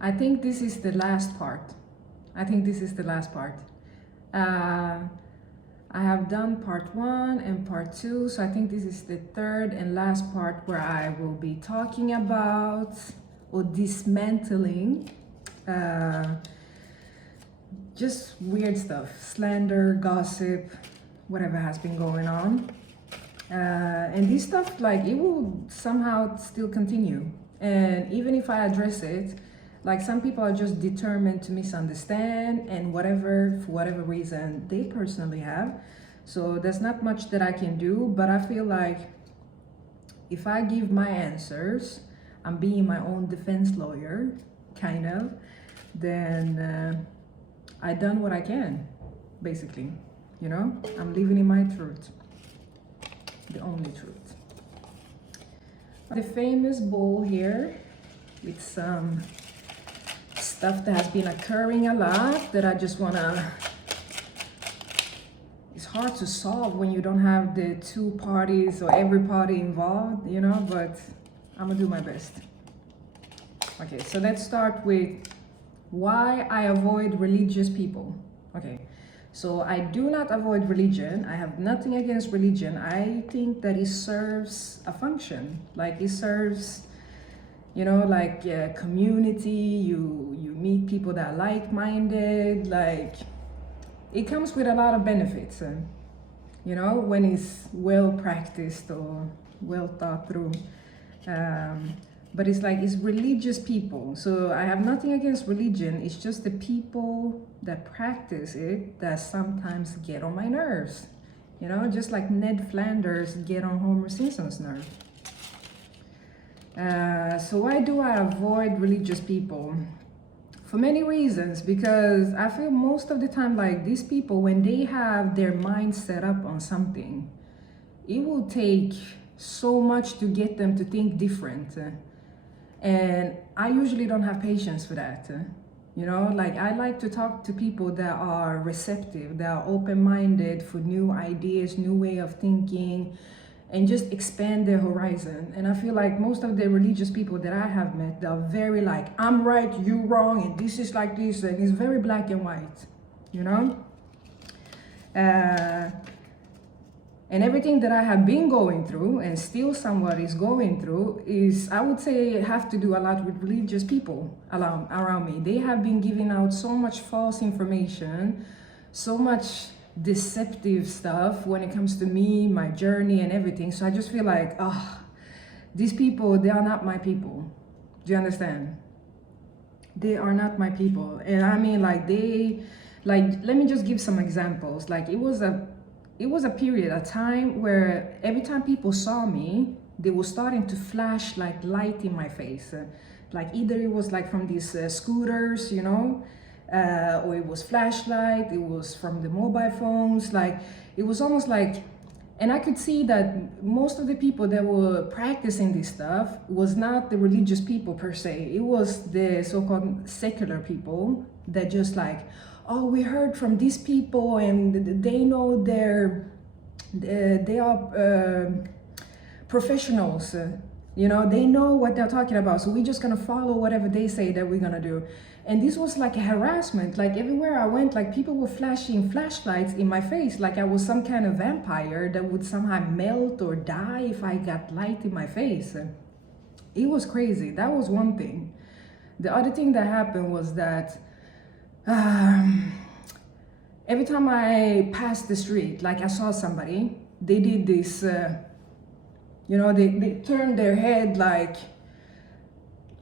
I think this is the last part. I think this is the last part. I have done part 1 and part 2, so I think this is the third and last part where I will be talking about or dismantling just weird stuff, slander, gossip, whatever has been going on. And this stuff, like, it will somehow still continue. And even if I address it, like, some people are just determined to misunderstand and whatever, for whatever reason they personally have. So there's not much that I can do, but I feel like if I give my answers, I'm being my own defense lawyer, kind of, then I done what I can, basically, you know? I'm living in my truth, the only truth. The famous bowl here with some stuff that has been occurring a lot that I just wanna, it's hard to solve when you don't have the two parties or every party involved, you know, but I'm gonna do my best. Okay, so let's start with why I avoid religious people. Okay, so I do not avoid religion. I have nothing against religion. I think that it serves a function, like it serves, you know, like a community, you meet people that are like-minded, like it comes with a lot of benefits, you know, when it's well practiced or well thought through. But it's like, it's religious people. So I have nothing against religion. It's just the people that practice it that sometimes get on my nerves. You know, just like Ned Flanders get on Homer Simpson's nerve. So why do I avoid religious people? For many reasons, because I feel most of the time, like, these people, when they have their mind set up on something, it will take so much to get them to think different. And I usually don't have patience for that. You know, like, I like to talk to people that are receptive, that are open-minded for new ideas, new way of thinking, and just expand their horizon. And I feel like most of the religious people that I have met, they're very like, I'm right, you wrong, and this is like this, and it's very black and white, you know? And everything that I have been going through, and still somewhat is going through, is, I would say, have to do a lot with religious people around me. They have been giving out so much false information, so much deceptive stuff when it comes to me, my journey and everything. So I just feel like, these people, they are not my people. Do you understand? They are not my people. And I mean, like, let me just give some examples. Like, it was a period, a time where every time people saw me, they were starting to flash like light in my face. Like, either it was like from these scooters, you know, or it was flashlight, it was from the mobile phones. Like, it was almost like, and I could see that most of the people that were practicing this stuff was not the religious people per se. It was the so-called secular people that just like, oh, we heard from these people and they know they are professionals, you know, they know what they're talking about. So we're just gonna follow whatever they say that we're gonna do. And this was like a harassment. Like, everywhere I went, like, people were flashing flashlights in my face, like I was some kind of vampire that would somehow melt or die if I got light in my face. It was crazy. That was one thing. The other thing that happened was that every time I passed the street, like, I saw somebody, they did this, you know, they turned their head like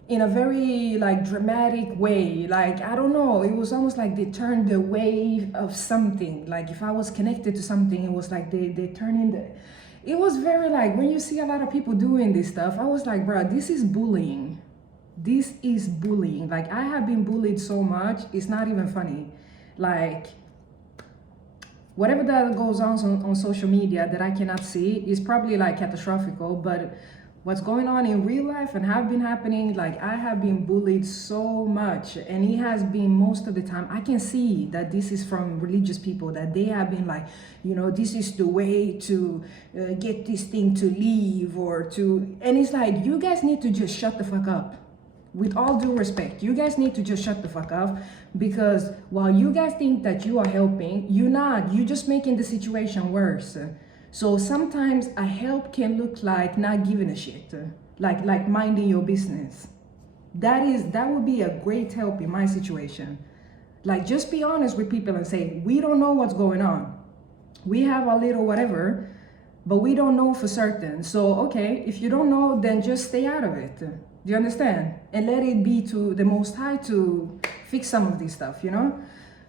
in a very like dramatic way. Like, I don't know, it was almost like they turned the way of something. Like, if I was connected to something, it was like they turn in the, it was very like, when you see a lot of people doing this stuff, I was like, bro, this is bullying. This is bullying. Like, I have been bullied so much, it's not even funny. Like, whatever that goes on social media that I cannot see is probably like catastrophical, but what's going on in real life and have been happening, like, I have been bullied so much, and it has been most of the time, I can see that this is from religious people, that they have been like, you know, this is the way to get this thing to leave or to, and it's like, you guys need to just shut the fuck up. with all due respect, you guys need to just shut the fuck up, because while you guys think that you are helping, you're not. You're just making the situation worse. So sometimes a help can look like not giving a shit, like minding your business. That would be a great help in my situation. Like, just be honest with people and say, we don't know what's going on. We have a little whatever, but we don't know for certain. So, okay, if you don't know, then just stay out of it. Do you understand? And let it be to the Most High to fix some of this stuff, you know?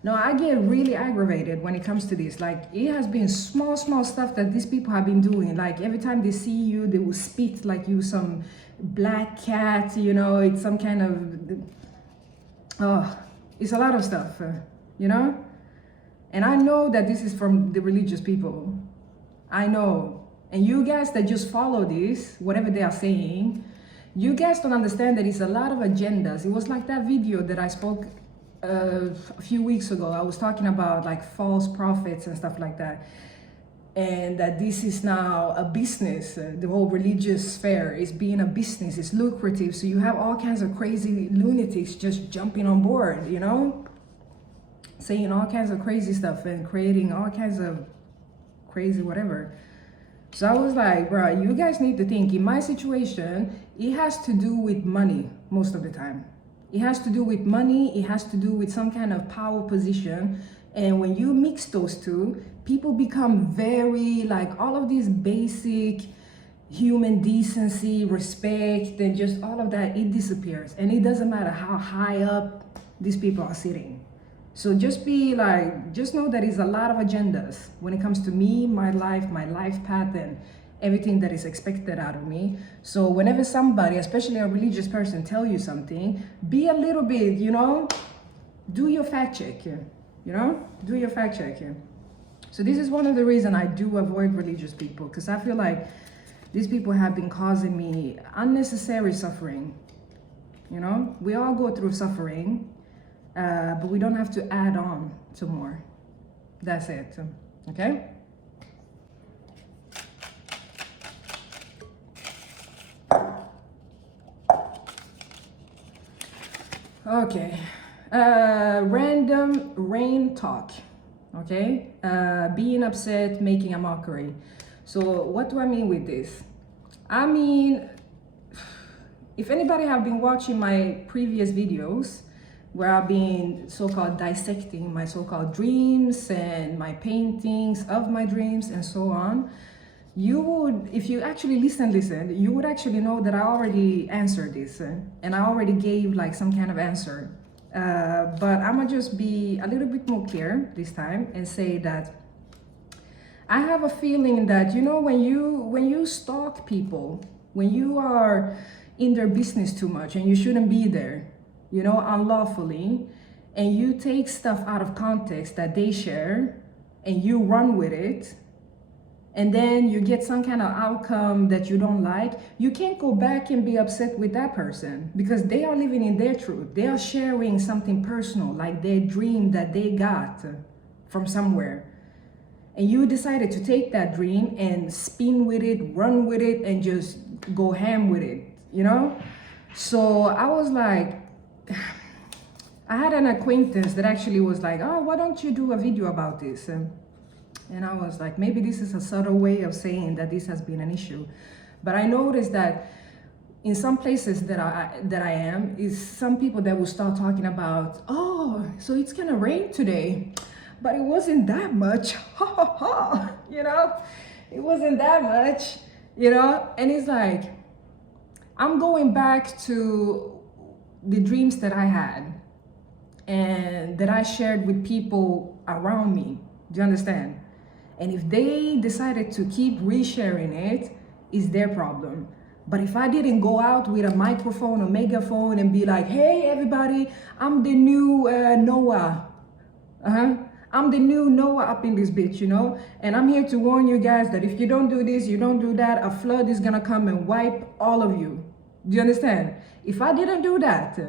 No, I get really aggravated when it comes to this. Like, it has been small stuff that these people have been doing. Like, every time they see you, they will spit like you some black cat, you know? It's some kind of, it's a lot of stuff, you know? And I know that this is from the religious people. I know. And you guys that just follow this, whatever they are saying, you guys don't understand that it's a lot of agendas. It was like that video that I spoke a few weeks ago. I was talking about like false prophets and stuff like that. And that this is now a business. The whole religious sphere is being a business. It's lucrative. So you have all kinds of crazy lunatics just jumping on board, you know? Saying all kinds of crazy stuff and creating all kinds of crazy whatever. So I was like, bro, you guys need to think. In my situation, it has to do with money most of the time. It has to do with money. It has to do with some kind of power position. And when you mix those two, people become very, like, all of these basic human decency, respect, and just all of that, it disappears. And it doesn't matter how high up these people are sitting. So just be like, just know that it's a lot of agendas when it comes to me, my life path, and everything that is expected out of me. So whenever somebody, especially a religious person, tell you something, be a little bit, you know, do your fact check, you know, do your fact check. So this is one of the reasons I do avoid religious people, because I feel like these people have been causing me unnecessary suffering. You know, we all go through suffering. But we don't have to add on to more. That's it, okay? Okay, random rain talk, okay? Being upset, making a mockery. So what do I mean with this? I mean, if anybody have been watching my previous videos, where I've been so-called dissecting my so-called dreams and my paintings of my dreams and so on, you would, if you actually listen, you would actually know that I already answered this and I already gave like some kind of answer. But I'm gonna just be a little bit more clear this time and say that I have a feeling that, you know, when you stalk people, when you are in their business too much and you shouldn't be there, you know, unlawfully, and you take stuff out of context that they share and you run with it, and then you get some kind of outcome that you don't like, you can't go back and be upset with that person, because they are living in their truth. They are sharing something personal, like their dream that they got from somewhere. And you decided to take that dream and spin with it, run with it, and just go ham with it, you know? So I was like, I had an acquaintance that actually was like, oh, why don't you do a video about this? And I was like, maybe this is a subtle way of saying that this has been an issue. But I noticed that in some places that I am, is some people that will start talking about, oh, so it's gonna rain today, but it wasn't that much, you know? It wasn't that much, you know? And it's like, I'm going back to the dreams that I had and that I shared with people around me. Do you understand? And if they decided to keep resharing it, it's their problem. But if I didn't go out with a microphone or megaphone and be like, hey everybody, I'm the new Noah. I'm the new Noah up in this bitch, you know? And I'm here to warn you guys that if you don't do this, you don't do that, a flood is gonna come and wipe all of you. Do you understand? If I didn't do that,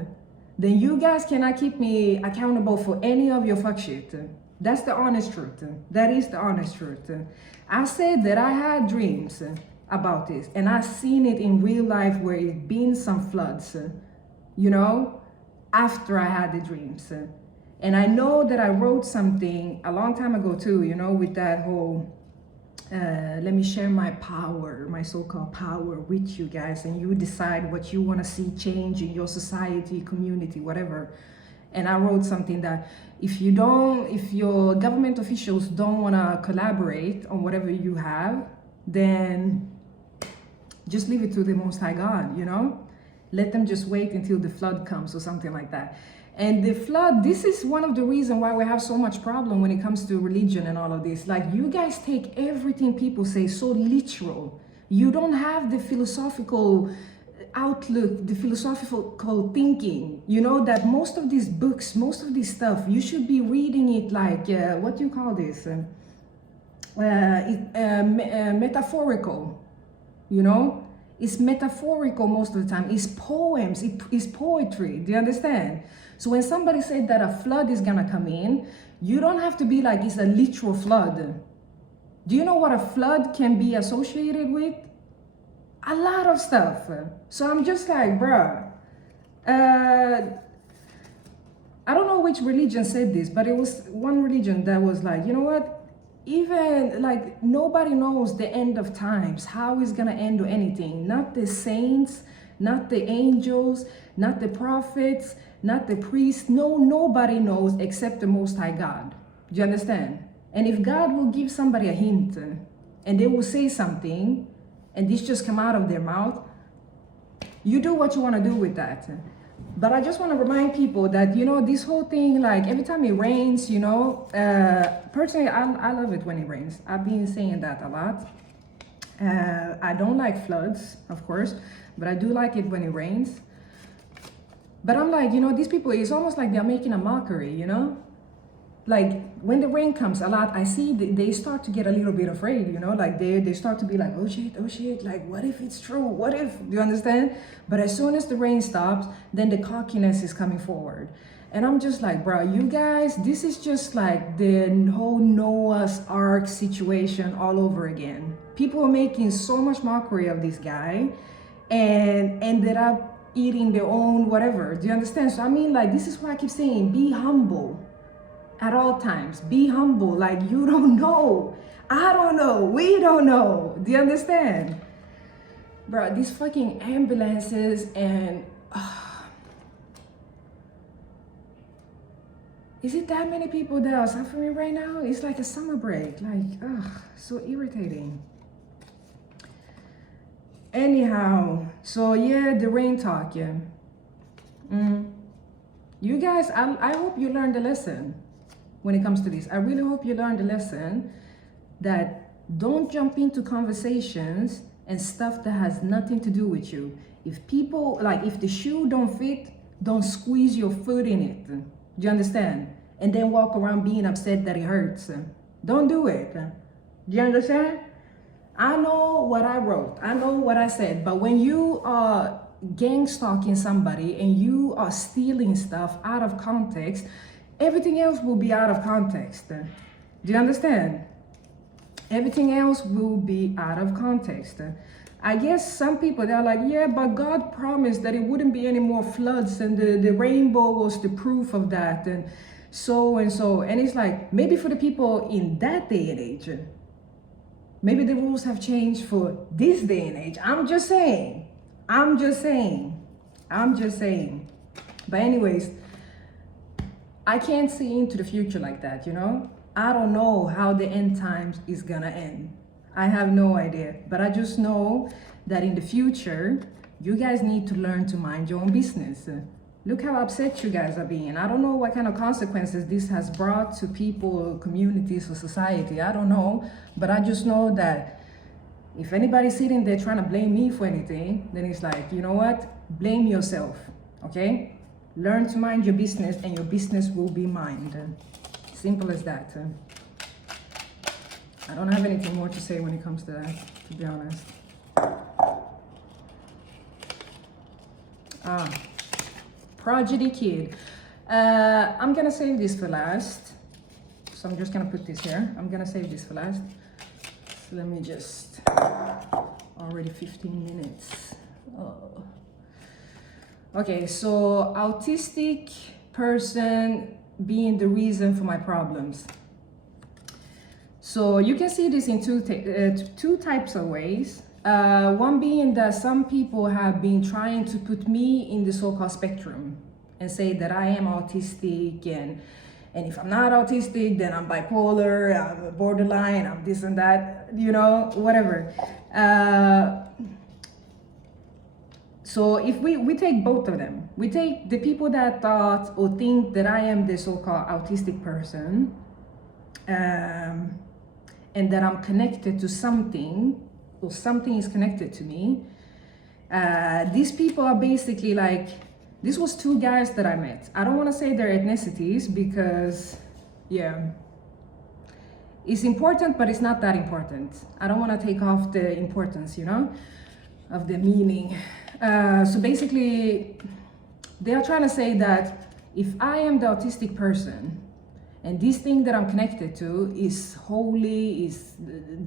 then you guys cannot keep me accountable for any of your fuck shit. That's the honest truth. That is the honest truth. I said that I had dreams about this, and I've seen it in real life where it's been some floods. you know, after I had the dreams. And I know that I wrote something a long time ago too, you know, with that whole, let me share my power, my so-called power with you guys, and you decide what you want to see change in your society, community, whatever. And I wrote something that if your government officials don't want to collaborate on whatever you have, then just leave it to the Most High God, you know? Let them just wait until the flood comes or something like that. And the flood, this is one of the reasons why we have so much problem when it comes to religion and all of this. Like, you guys take everything people say so literal. You don't have the philosophical outlook, the philosophical thinking, you know, that most of these books, most of this stuff, you should be reading it like, what do you call this? Metaphorical, you know? It's metaphorical most of the time. It's poems, it's poetry, do you understand? So when somebody said that a flood is gonna come in, you don't have to be like it's a literal flood. Do you know what a flood can be associated with? A lot of stuff. So I'm just like, bruh, I don't know which religion said this, but it was one religion that was like, you know what? Even like nobody knows the end of times, how it's gonna end or anything. Not the saints, not the angels, not the prophets, not the priests. No, nobody knows except the Most High God. Do you understand? And if God will give somebody a hint and they will say something and this just come out of their mouth, you do what you want to do with that. But I just want to remind people that, you know, this whole thing, like every time it rains, you know, personally, I love it when it rains. I've been saying that a lot. I don't like floods, of course, but I do like it when it rains. But I'm like, you know, these people, it's almost like they're making a mockery, you know? Like when the rain comes a lot, I see they start to get a little bit afraid, you know, like they start to be like, oh shit, like what if it's true? What if, do you understand? But as soon as the rain stops, then the cockiness is coming forward. And I'm just like, bro, you guys, this is just like the whole Noah's Ark situation all over again. People are making so much mockery of this guy and ended up eating their own whatever. Do you understand? So I mean, like, this is why I keep saying, be humble. At all times, be humble. Like, you don't know. I don't know. We don't know. Do you understand? Bro, these fucking ambulances and... is it that many people that are suffering right now? It's like a summer break. Like, so irritating. Anyhow, so yeah, the rain talk, yeah. You guys, I hope you learned the lesson. When it comes to this, I really hope you learned the lesson that don't jump into conversations and stuff that has nothing to do with you. If people, like if the shoe don't fit, don't squeeze your foot in it. Do you understand? And then walk around being upset that it hurts. Don't do it. Do you understand? I know what I wrote. I know what I said. But when you are gang stalking somebody and you are stealing stuff out of context, everything else will be out of context. Do you understand? Everything else will be out of context. I guess some people, they're like, yeah, but God promised that it wouldn't be any more floods and the rainbow was the proof of that and so and so. And it's like, maybe for the people in that day and age, maybe the rules have changed for this day and age. I'm just saying. But anyways, I can't see into the future like that, you know? I don't know how the end times is gonna end. I have no idea. But I just know that in the future, you guys need to learn to mind your own business. Look how upset you guys are being. I don't know what kind of consequences this has brought to people, communities, or society. I don't know. But I just know that if anybody's sitting there trying to blame me for anything, then it's like, you know what? Blame yourself, okay? Learn to mind your business and your business will be mined. Simple as that. I don't have anything more to say when it comes to that, to be honest. Prodigy Kid. I'm gonna save this for last. So I'm just gonna put this here. I'm gonna save this for last. So let me just, already 15 minutes. Oh. Okay, so autistic person being the reason for my problems. So you can see this in two types of ways. One being that some people have been trying to put me in the so-called spectrum and say that I am autistic, and if I'm not autistic, then I'm bipolar, I'm borderline, I'm this and that, you know, whatever. So if we take both of them, we take the people that thought or think that I am the so-called autistic person, and that I'm connected to something, or something is connected to me. These people are basically like, this was two guys that I met. I don't want to say their ethnicities because, yeah, it's important, but it's not that important. I don't want to take off the importance, you know, of the meaning. So basically, they are trying to say that if I am the autistic person, and this thing that I'm connected to is holy, is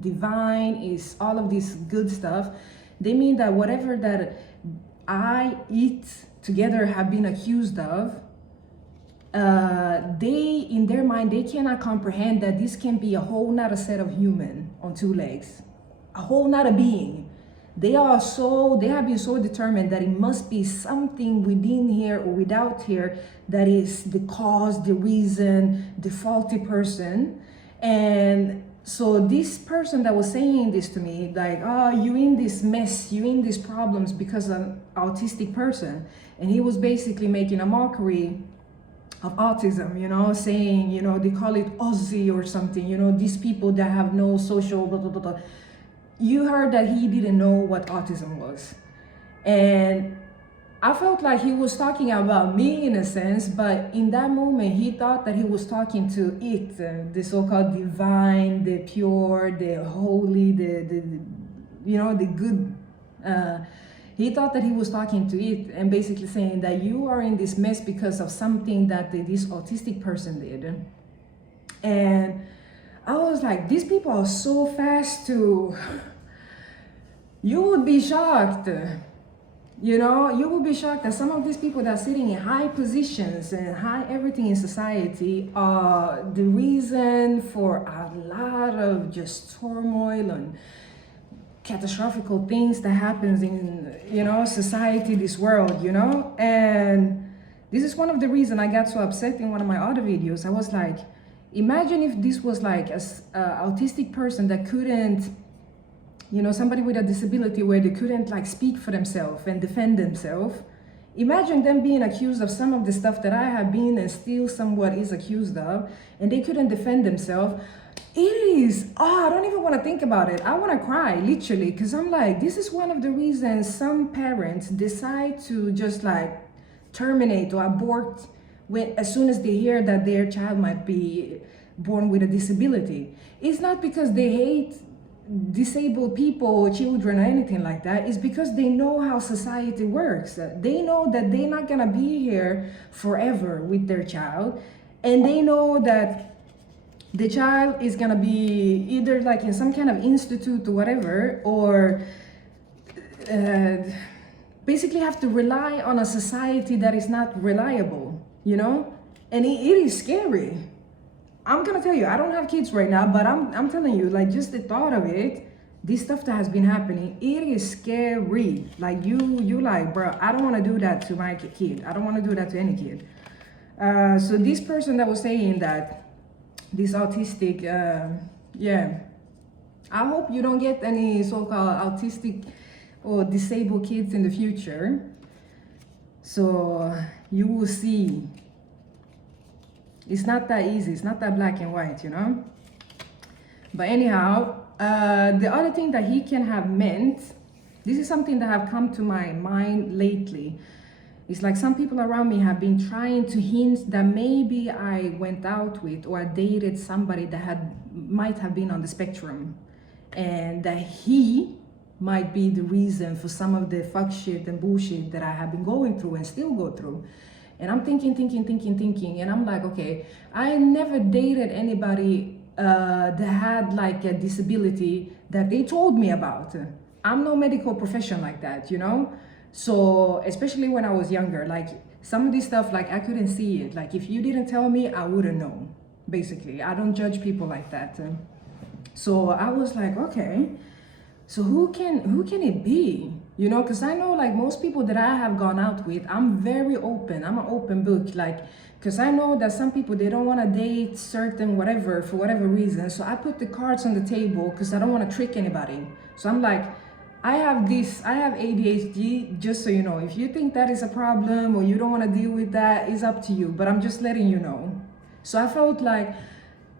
divine, is all of this good stuff, they mean that whatever that I eat together have been accused of, they, in their mind, they cannot comprehend that this can be a whole nother set of human on two legs, a whole nother being. They have been so determined that it must be something within here or without here that is the cause, the reason, the faulty person. And so this person that was saying this to me, like, oh, you in this mess, you in these problems because of an autistic person. And he was basically making a mockery of autism, you know, saying, you know, they call it Aussie or something, you know, these people that have no social blah, blah, blah, blah. You heard that he didn't know what autism was. And I felt like he was talking about me in a sense, but in that moment, he thought that he was talking to it, the so-called divine, the pure, the holy, the you know, the good. He thought that he was talking to it and basically saying that you are in this mess because of something that this autistic person did. And I was like, these people are so fast to... You would be shocked, you know, you would be shocked that some of these people that are sitting in high positions and high everything in society are the reason for a lot of just turmoil and catastrophical things that happens in, you know, society, this world, you know. And this is one of the reasons I got so upset in one of my other videos. I was like, imagine if this was like a autistic person that couldn't, you know, somebody with a disability where they couldn't like speak for themselves and defend themselves. Imagine them being accused of some of the stuff that I have been and still somewhat is accused of, and they couldn't defend themselves. It is, I don't even want to think about it. I want to cry, literally, because I'm like, this is one of the reasons some parents decide to just like terminate or abort as soon as they hear that their child might be born with a disability. It's not because they hate disabled people or children or anything like that. Is because they know how society works. They know that they're not gonna be here forever with their child, and they know that the child is gonna be either like in some kind of institute or whatever, or basically have to rely on a society that is not reliable, you know. And it is scary. I'm gonna tell you, I don't have kids right now, but I'm telling you, like, just the thought of it, this stuff that has been happening, it is scary. Like, you like, bro, I don't want to do that to my kid. I don't want to do that to any kid. So this person that was saying that, this autistic, yeah, I hope you don't get any so-called autistic or disabled kids in the future. So you will see. It's not that easy. It's not that black and white, you know. But anyhow, the other thing that he can have meant, this is something that have come to my mind lately. It's like some people around me have been trying to hint that maybe I went out with or I dated somebody that might have been on the spectrum, and that he might be the reason for some of the fuck shit and bullshit that I have been going through and still go through. And I'm thinking, and I'm like, okay, I never dated anybody that had like a disability that they told me about. I'm no medical profession like that, you know. So especially when I was younger, like some of this stuff, like I couldn't see it. Like if you didn't tell me, I wouldn't know. Basically, I don't judge people like that. So I was like, okay, so who can it be? You know, because I know like most people that I have gone out with, I'm very open. I'm an open book. Like, because I know that some people, they don't want to date certain whatever for whatever reason. So I put the cards on the table because I don't want to trick anybody. So I'm like, I have ADHD, just so you know. If you think that is a problem or you don't want to deal with that, it's up to you. But I'm just letting you know. So I felt like,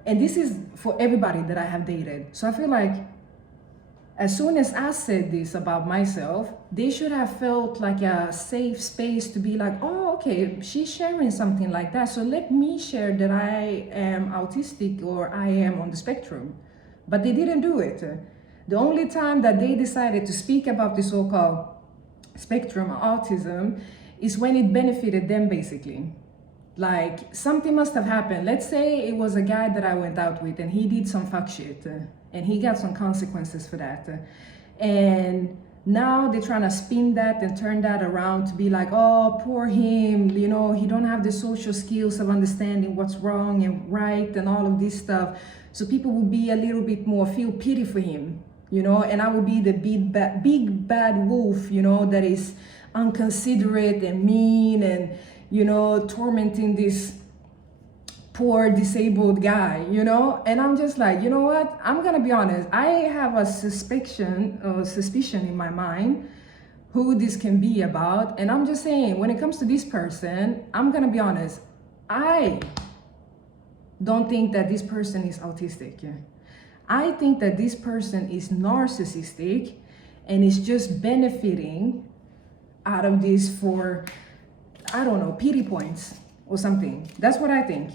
and this is for everybody that I have dated. So I feel like as soon as I said this about myself, they should have felt like a safe space to be like, oh, okay, she's sharing something like that. So let me share that I am autistic or I am on the spectrum. But they didn't do it. The only time that they decided to speak about the so-called spectrum or autism is when it benefited them, basically. Like something must have happened. Let's say it was a guy that I went out with and he did some fuck shit and he got some consequences for that. And now they're trying to spin that and turn that around to be like, oh, poor him, you know, he don't have the social skills of understanding what's wrong and right and all of this stuff. So people will be a little bit more, feel pity for him, you know, and I will be the big bad wolf, you know, that is inconsiderate and mean and, you know, tormenting this poor disabled guy, you know. And I'm just like, you know what, I'm gonna be honest, I have a suspicion in my mind who this can be about. And I'm just saying, when it comes to this person, I'm gonna be honest, I don't think that this person is autistic. I think that this person is narcissistic and is just benefiting out of this for, I don't know, pity points or something. That's what I think.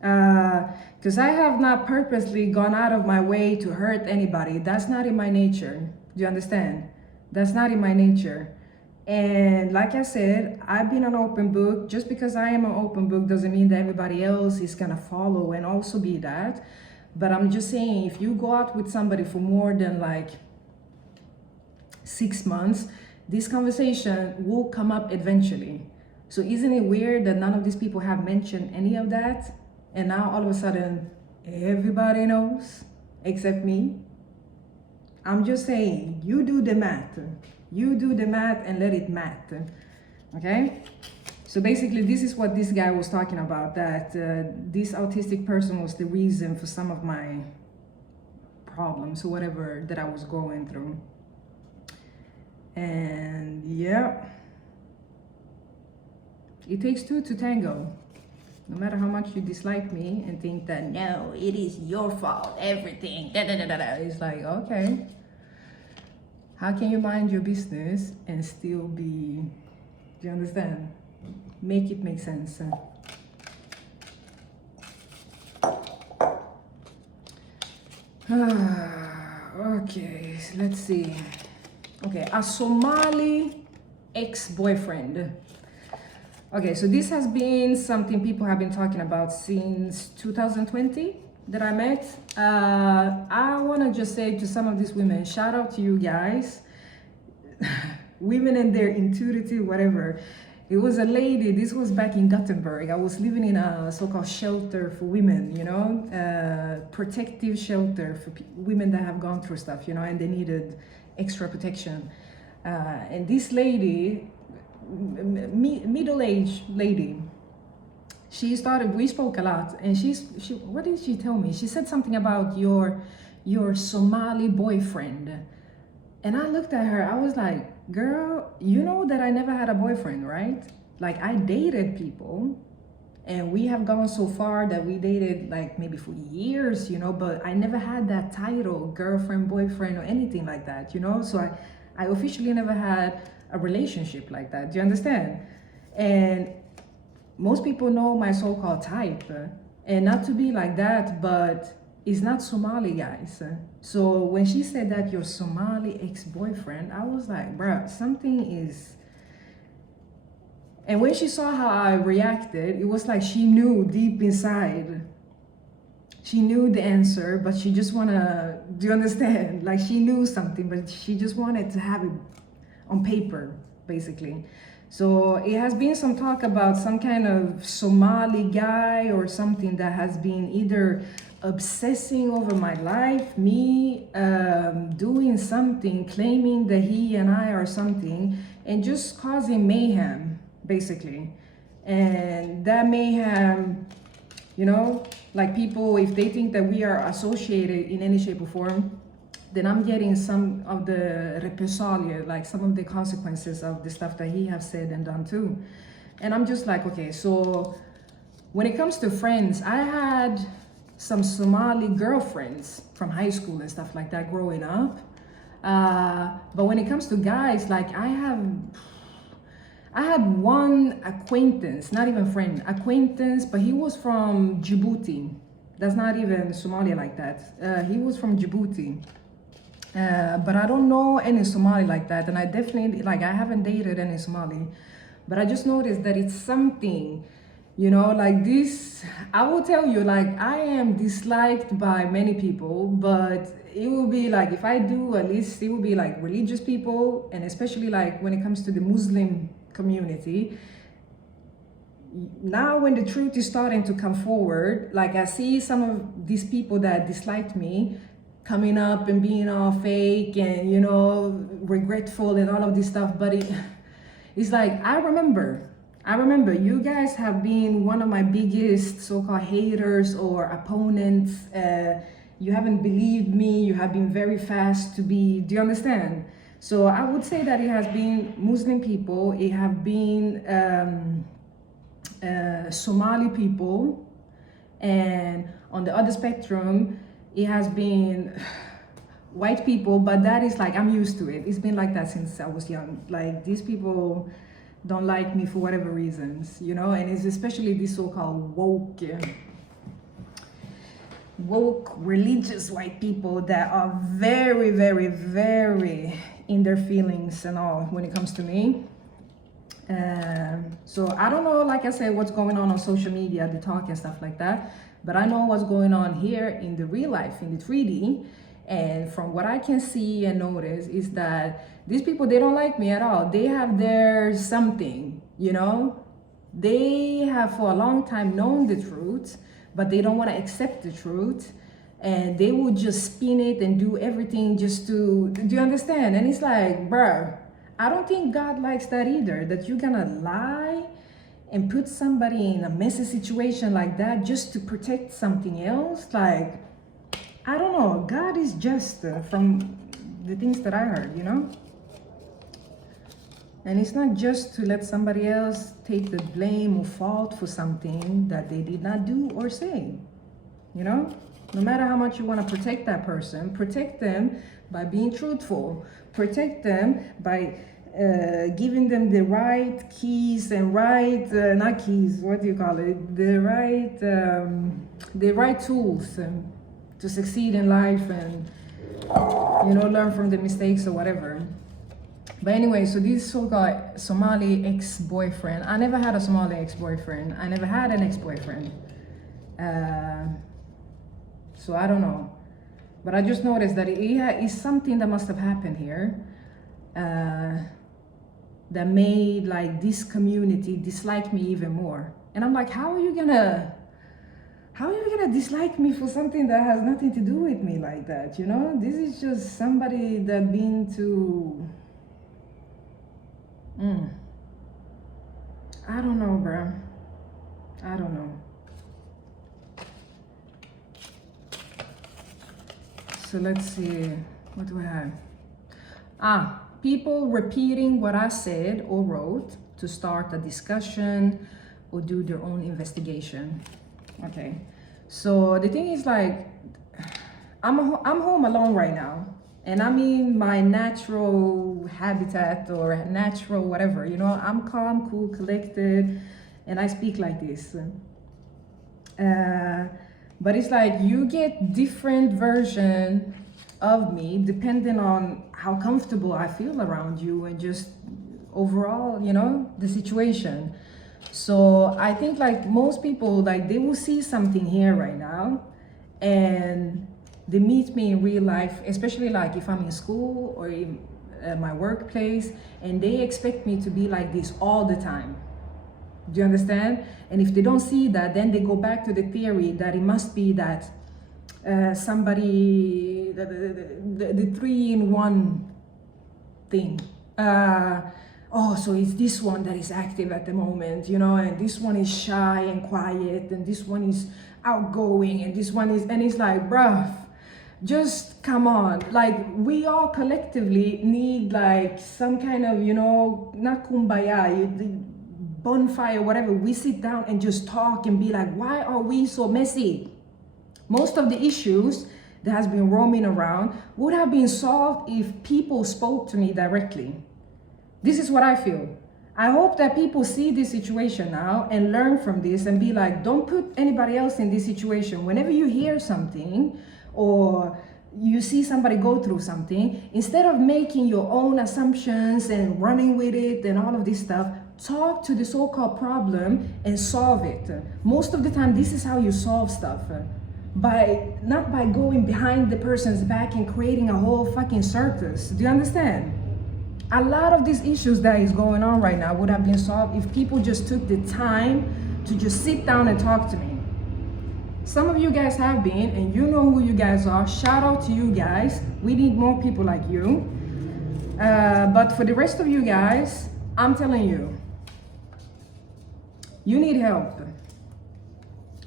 Because I have not purposely gone out of my way to hurt anybody. That's not in my nature. Do you understand? That's not in my nature. And like I said, I've been an open book. Just because I am an open book doesn't mean that everybody else is gonna follow and also be that. But I'm just saying, if you go out with somebody for more than like 6 months, this conversation will come up eventually. So isn't it weird that none of these people have mentioned any of that? And now all of a sudden, everybody knows except me? I'm just saying, you do the math. You do the math and let it math, okay? So basically, this is what this guy was talking about, that this autistic person was the reason for some of my problems or whatever that I was going through. And yeah, it takes two to tango. No matter how much you dislike me and think that, no, it is your fault, everything, It's like, okay, how can you mind your business and still be, do you understand? Make it make sense. Okay, let's see. Okay, a Somali ex-boyfriend. Okay, so this has been something people have been talking about since 2020 that I met. I want to just say to some of these women, shout out to you guys. Women and their intuitive whatever. It was a lady, this was back in Gothenburg. I was living in a so-called shelter for women, you know, protective shelter for women that have gone through stuff, you know, and they needed extra protection. And this lady, middle-aged lady, we spoke a lot, and she what did she tell me? She said something about your Somali boyfriend. And I looked at her, I was like, girl, you know that I never had a boyfriend, right? Like, I dated people, and we have gone so far that we dated like maybe for years, you know, but I never had that title, girlfriend, boyfriend, or anything like that, you know? So I officially never had a relationship like that. Do you understand? And most people know my so-called type, and not to be like that, but it's not Somali, guys. So when she said that your Somali ex-boyfriend, I was like, bruh, something is. And when she saw how I reacted, it was like she knew deep inside. She knew the answer, but she just wanna, do you understand? Like, she knew something, but she just wanted to have it on paper. basically. So it has been some talk about some kind of Somali guy or something that has been either obsessing over my life, me doing something, claiming that he and I are something, and just causing mayhem, basically. And that mayhem, you know, like people, if they think that we are associated in any shape or form, then I'm getting some of the represalia, like some of the consequences of the stuff that he has said and done too. And I'm just like, okay, so when it comes to friends, I had some Somali girlfriends from high school and stuff like that growing up. But when it comes to guys, like I had one acquaintance, not even friend, acquaintance, but he was from Djibouti. That's not even Somalia like that. He was from Djibouti. But I don't know any Somali like that. And I definitely, like, I haven't dated any Somali. But I just noticed that it's something, you know, like this. I will tell you, like, I am disliked by many people, but it will be like, if I do, at least it will be like religious people, and especially like when it comes to the Muslim community. Now when the truth is starting to come forward, like I see some of these people that disliked me coming up and being all fake and, you know, regretful and all of this stuff, but it's like, I remember you guys have been one of my biggest so-called haters or opponents. You haven't believed me, you have been very fast to be, do you understand? So I would say that it has been Muslim people, it have been Somali people, and on the other spectrum, it has been white people, but that is like, I'm used to it. It's been like that since I was young. Like, these people don't like me for whatever reasons, you know, and it's especially these so-called woke religious white people that are very, very, very in their feelings and all when it comes to me. So I don't know, like I said, what's going on social media, the talk and stuff like that, but I know what's going on here in the real life, in the 3D. And from what I can see and notice is that these people, they don't like me at all. They have their something, you know, they have for a long time known the truth, but they don't want to accept the truth, and they will just spin it and do everything just to, do you understand? And it's like, bruh, I don't think God likes that either, that you're gonna lie and put somebody in a messy situation like that just to protect something else. Like, I don't know, God is just from the things that I heard, you know? And it's not just to let somebody else take the blame or fault for something that they did not do or say, you know? No matter how much you want to protect that person, protect them by being truthful. Protect them by giving them the right keys and right, not keys, what do you call it? The right tools to succeed in life and, you know, learn from the mistakes or whatever. But anyway, so this so-called Somali ex-boyfriend, I never had a Somali ex-boyfriend. I never had an ex-boyfriend. So I don't know. But I just noticed that it is something that must have happened here that made like this community dislike me even more. And I'm like, how are you gonna dislike me for something that has nothing to do with me like that, you know? This is just somebody that been to... I don't know, bruh. I don't know. So let's see, what do I have? People repeating what I said or wrote to start a discussion or do their own investigation. Okay, so the thing is, like, I'm home alone right now, and I'm in my natural habitat or natural whatever, you know. I'm calm, cool, collected, and I speak like this. But it's like you get different version of me depending on how comfortable I feel around you and just overall, you know, the situation. So I think like most people, like they will see something here right now and they meet me in real life, especially like if I'm in school or in, my workplace, and they expect me to be like this all the time. Do you understand? And if they don't see that, then they go back to the theory that it must be that somebody, the 3-in-1 thing. Oh, so it's this one that is active at the moment, you know, and this one is shy and quiet, and this one is outgoing, and this one is, and it's like, bruh, just come on. Like, we all collectively need like some kind of, you know, not kumbaya, bonfire, whatever. We sit down and just talk and be like, why are we so messy? Most of the issues that has been roaming around would have been solved if people spoke to me directly. This is what I feel. I hope that people see this situation now and learn from this and be like, don't put anybody else in this situation. Whenever you hear something or you see somebody go through something, instead of making your own assumptions and running with it and all of this stuff, talk to the so-called problem and solve it. Most of the time, this is how you solve stuff. Not by going behind the person's back and creating a whole fucking circus. Do you understand? A lot of these issues that is going on right now would have been solved if people just took the time to just sit down and talk to me. Some of you guys have been, and you know who you guys are. Shout out to you guys. We need more people like you. But for the rest of you guys, I'm telling you, you need help.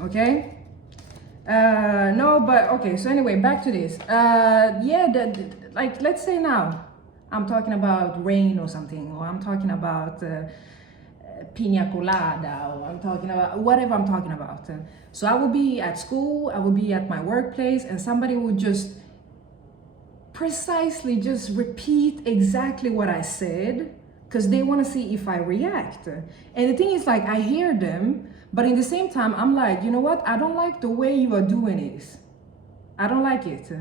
Okay? No, but okay, so anyway, back to this. Like, let's say now, I'm talking about rain or something, or I'm talking about pina colada, or I'm talking about whatever I'm talking about. So I will be at school, I will be at my workplace, and somebody would just precisely just repeat exactly what I said, because they want to see if I react. And the thing is, like, I hear them, but in the same time, I'm like, you know what? I don't like the way you are doing this. I don't like it.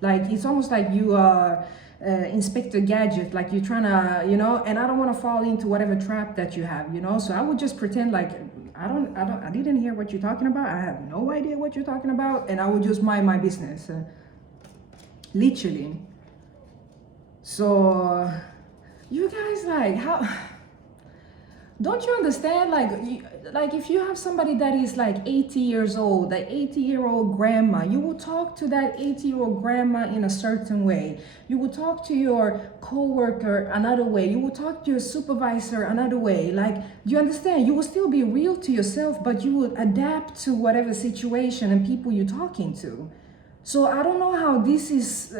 Like, it's almost like you are Inspector Gadget, like you're trying to, you know, and I don't want to fall into whatever trap that you have, you know. So I would just pretend like I didn't hear what you're talking about. I have no idea what you're talking about, and I would just mind my business, literally. So you guys, like, how? Don't you understand? Like if you have somebody that is like 80 years old, that 80-year-old grandma, you will talk to that 80-year-old grandma in a certain way. You will talk to your coworker another way. You will talk to your supervisor another way. Like, do you understand? You will still be real to yourself, but you will adapt to whatever situation and people you're talking to. So I don't know how this is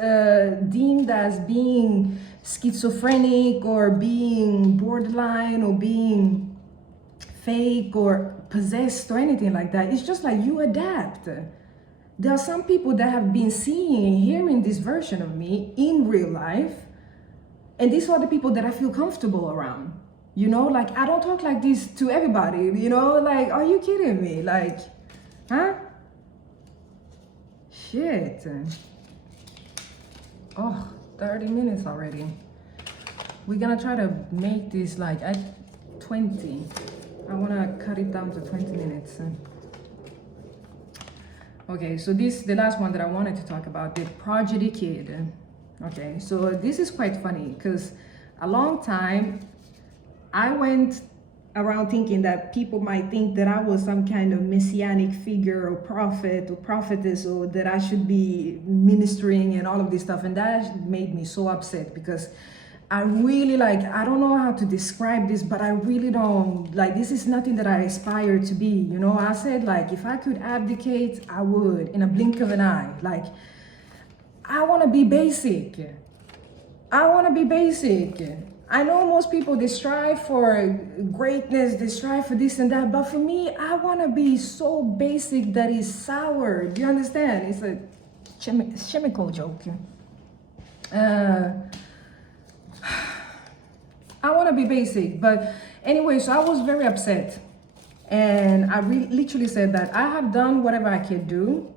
deemed as being schizophrenic or being borderline or being fake or possessed or anything like that. It's just like you adapt. There are some people that have been seeing and hearing this version of me in real life, and these are the people that I feel comfortable around. You know, like, I don't talk like this to everybody, you know, like, are you kidding me? Like, huh? Shit. Oh, 30 minutes already. We're gonna try to make this like at 20. I wanna cut it down to 20 minutes. Okay, so the last one that I wanted to talk about, the prodigy kid. Okay, so this is quite funny because a long time I went around thinking that people might think that I was some kind of messianic figure or prophet or prophetess, or that I should be ministering and all of this stuff. And that made me so upset because I really, like, I don't know how to describe this, but I really don't, like, this is nothing that I aspire to be, you know. I said, like, if I could abdicate, I would, in a blink of an eye. Like, I want to be basic. I want to be basic. I know most people, they strive for greatness, they strive for this and that, but for me, I want to be so basic that it's sour. Do you understand? It's a chemical joke. I want to be basic, but anyway, so I was very upset, and I literally said that I have done whatever I can do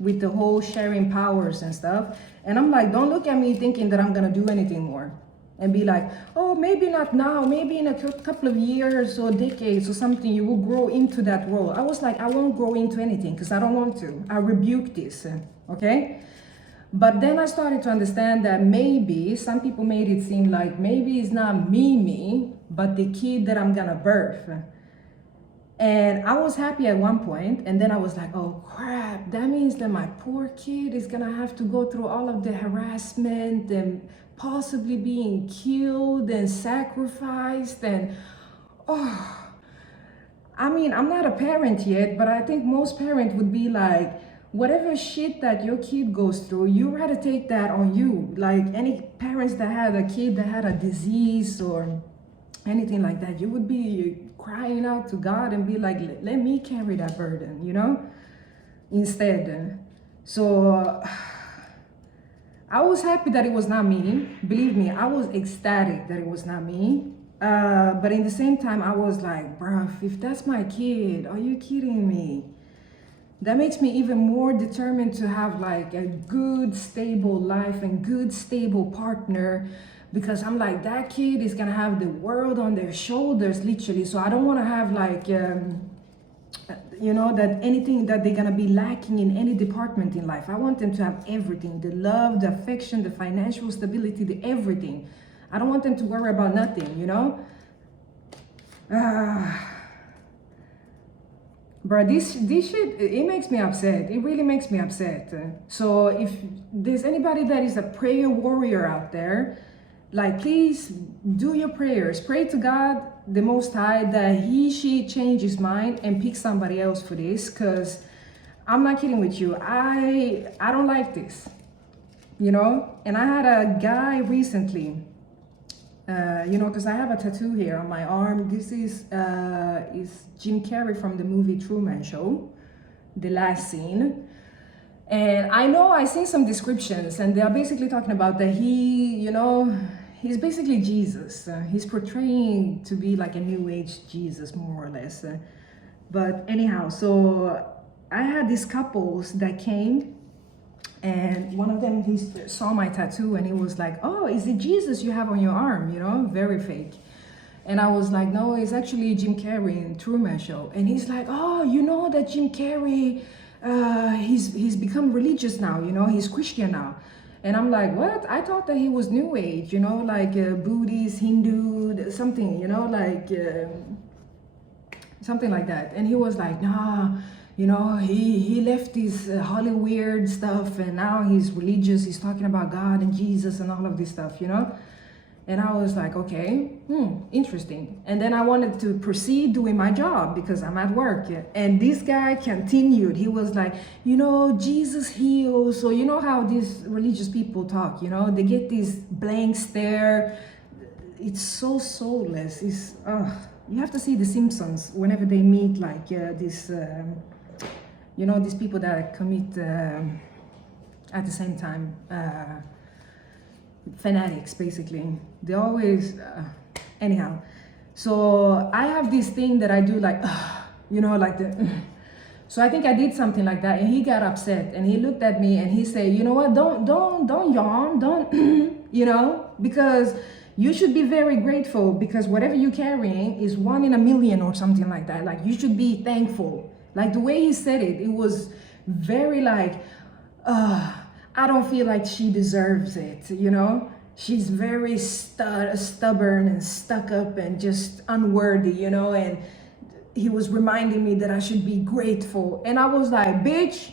with the whole sharing powers and stuff, and I'm like, don't look at me thinking that I'm gonna do anything more. And be like, oh, maybe not now, maybe in a couple of years or decades or something, you will grow into that role. I was like, I won't grow into anything because I don't want to. I rebuke this, okay? But then I started to understand that maybe some people made it seem like maybe it's not me, but the kid that I'm gonna birth. And I was happy at one point, and then I was like, oh crap, that means that my poor kid is gonna have to go through all of the harassment and possibly being killed and sacrificed. And oh, I mean, I'm not a parent yet, but I think most parents would be like, whatever shit that your kid goes through, you rather take that on you. Like any parents that had a kid that had a disease or anything like that, you would be crying out to God and be like, let me carry that burden, you know, instead. So I was happy that it was not me. Believe me, I was ecstatic that it was not me. But in the same time, I was like, bruh, if that's my kid, are you kidding me? That makes me even more determined to have like a good, stable life and good, stable partner, because I'm like, that kid is gonna have the world on their shoulders, literally. So I don't want to have like, you know, that anything that they're gonna be lacking in any department in life. I want them to have everything: the love, the affection, the financial stability, the everything. I don't want them to worry about nothing, you know. Bro, this shit, it makes me upset. It really makes me upset. So if there's anybody that is a prayer warrior out there, like, please do your prayers. Pray to God, the Most High, that she change his mind and pick somebody else for this. Because I'm not kidding with you. I don't like this, you know. And I had a guy recently, you know, because I have a tattoo here on my arm. This is Jim Carrey from the movie Truman Show, the last scene. And I know I seen some descriptions, and they are basically talking about that he, you know, he's basically Jesus. He's portraying to be like a new age Jesus, more or less. But anyhow, so I had these couples that came, and one of them, he saw my tattoo and he was like, oh, is it Jesus you have on your arm? You know, very fake. And I was like, no, it's actually Jim Carrey in Truman Show. And he's like, oh, you know that Jim Carrey, he's become religious now, you know, he's Christian now. And I'm like, what? I thought that he was New Age, you know, like Buddhist, Hindu, something, you know, like something like that. And he was like, nah, you know, he left his Hollywood stuff and now he's religious. He's talking about God and Jesus and all of this stuff, you know. And I was like, okay, interesting. And then I wanted to proceed doing my job because I'm at work. And this guy continued. He was like, you know, Jesus heals. So you know how these religious people talk, you know, they get this blank stare. It's so soulless. It's, you have to see The Simpsons whenever they meet like this, you know, these people that commit at the same time, fanatics, basically. They always, anyhow. So I have this thing that I do, like, you know, like the. So I think I did something like that, and he got upset, and he looked at me, and he said, you know what? Don't yawn, don't, you know, because you should be very grateful because whatever you're carrying is 1 in a million or something like that. Like, you should be thankful. Like the way he said it, it was very like, I don't feel like she deserves it, you know? She's very stubborn and stuck up and just unworthy, you know? And he was reminding me that I should be grateful. And I was like, bitch,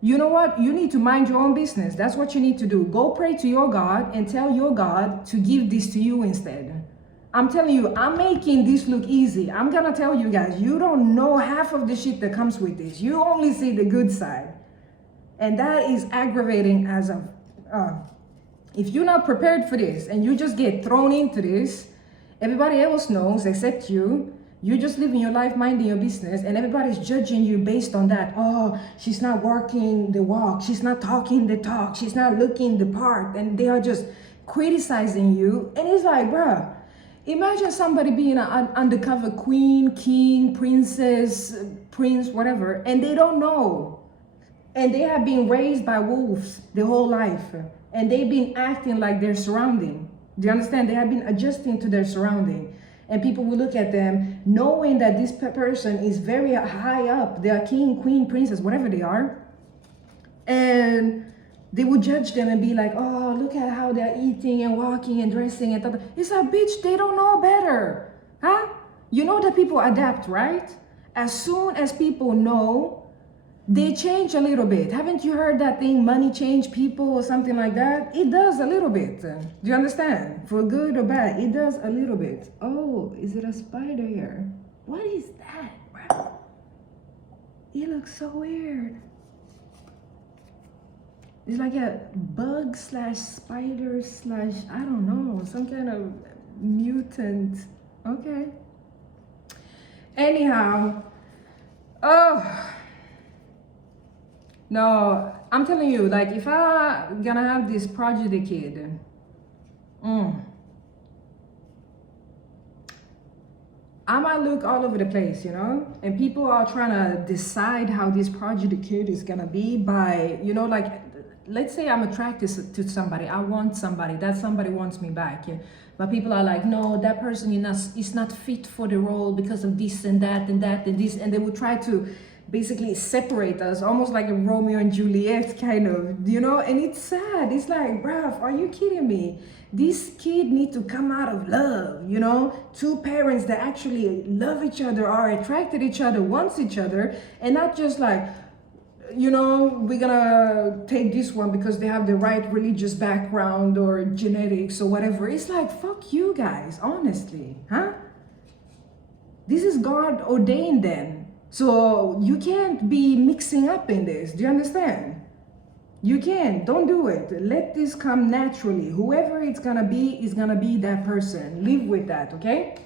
you know what? You need to mind your own business. That's what you need to do. Go pray to your God and tell your God to give this to you instead. I'm telling you, I'm making this look easy. I'm gonna tell you guys, you don't know half of the shit that comes with this. You only see the good side. And that is aggravating as a, if you're not prepared for this and you just get thrown into this, everybody else knows except you. You're just living your life, minding your business, and everybody's judging you based on that. Oh, she's not walking the walk. She's not talking the talk. She's not looking the part. And they are just criticizing you. And it's like, bruh, imagine somebody being an undercover queen, king, princess, prince, whatever, and they don't know. And they have been raised by wolves their whole life. And they've been acting like their surrounding. Do you understand? They have been adjusting to their surrounding. And people will look at them knowing that this person is very high up. They are king, queen, princess, whatever they are. And They would judge them and be like, oh, look at how they're eating and walking and dressing and it's like, bitch, they don't know better. Huh? You know that people adapt, right? As soon as people know, they change a little bit. Haven't you heard that thing, money change people or something like that? It does a little bit. Do you understand? For good or bad, it does a little bit. Oh, is it a spider here? What is that, bro? It looks so weird. It's like a bug slash spider slash, I don't know, some kind of mutant. Okay. Anyhow, oh, no, I'm telling you, like, if I'm gonna have this prodigy kid, I might look all over the place, you know, and people are trying to decide how this prodigy kid is gonna be by, you know, like, let's say I'm attracted to somebody, I want somebody, that somebody wants me back, yeah? But people are like, no, that person is not fit for the role because of this and that and that and this, and they will try to basically separate us, almost like a Romeo and Juliet kind of, you know, and it's sad. It's like, bruv, are you kidding me? This kid need to come out of love, you know, two parents that actually love each other, are attracted to each other, wants each other, and not just like, you know, we're gonna take this one because they have the right religious background or genetics or whatever. It's like, fuck you guys, honestly, huh? This is God ordained then. So you can't be mixing up in this. Do you understand? You can't. Don't do it. Let this come naturally. Whoever it's gonna be is gonna be that person. Live with that, okay?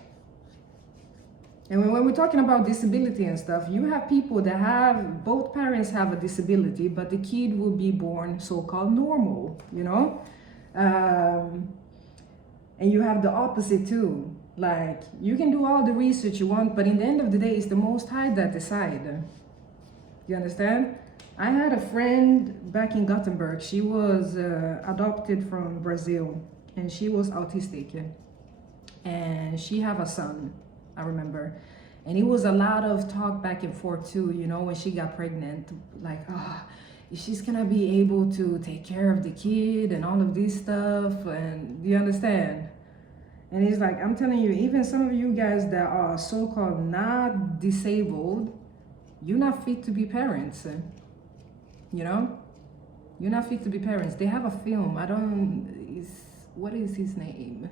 And when we're talking about disability and stuff, you have people that have, both parents have a disability, but the kid will be born so-called normal, you know? And you have the opposite too. Like, you can do all the research you want, but in the end of the day, it's the Most High that decide. You understand? I had a friend back in Gothenburg. She was adopted from Brazil, and she was autistic. And she have a son, I remember. And it was a lot of talk back and forth too, you know, when she got pregnant, like, she's gonna be able to take care of the kid and all of this stuff, and do you understand? And it's like, I'm telling you, even some of you guys that are so-called not disabled, you're not fit to be parents, you know? You're not fit to be parents. They have a film, what is his name?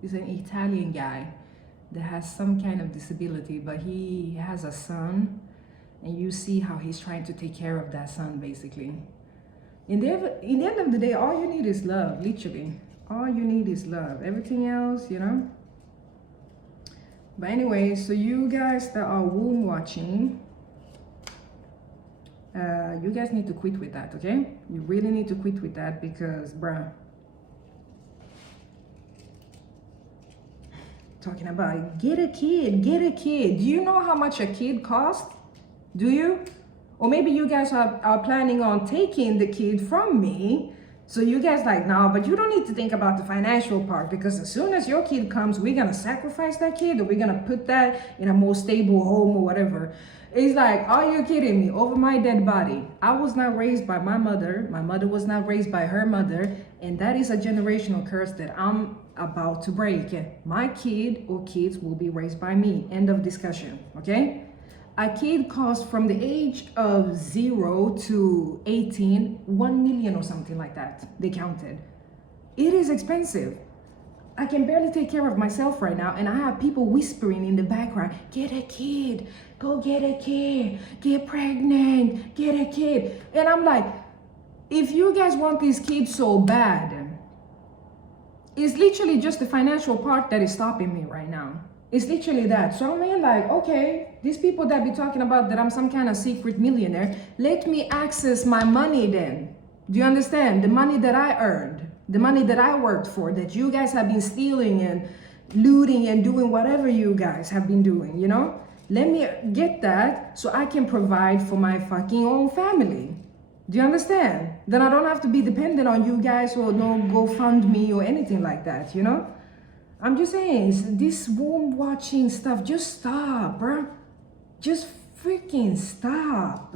He's an Italian guy that has some kind of disability, but he has a son, and you see how he's trying to take care of that son, basically. In the end of the day, all you need is love, literally. All you need is love. Everything else, you know? But anyway, so you guys that are womb watching, you guys need to quit with that, okay? You really need to quit with that because, bruh, talking about get a kid. Do you know how much a kid costs? Do you? Or maybe you guys are planning on taking the kid from me. So you guys like, no, but you don't need to think about the financial part, because as soon as your kid comes, we're gonna sacrifice that kid, or we're gonna put that in a more stable home or whatever. It's like, are you kidding me? Over my dead body. I was not raised by my mother was not raised by her mother, and that is a generational curse that I'm about to break. My kid or kids will be raised by me. End of discussion, okay? A kid costs from the age of 0 to 18, 1 million or something like that. They counted. It is expensive. I can barely take care of myself right now, and I have people whispering in the background, get a kid, go get a kid, get pregnant, get a kid. And I'm like, if you guys want these kids so bad, it's literally just the financial part that is stopping me right now. It's literally that. So I mean, like, okay, these people that be talking about that I'm some kind of secret millionaire, let me access my money then. Do you understand? The money that I earned, the money that I worked for, that you guys have been stealing and looting and doing whatever you guys have been doing, you know? Let me get that so I can provide for my fucking own family. Do you understand? Then I don't have to be dependent on you guys or no GoFundMe or anything like that, you know? I'm just saying, this womb watching stuff, just stop, bro. Just freaking stop,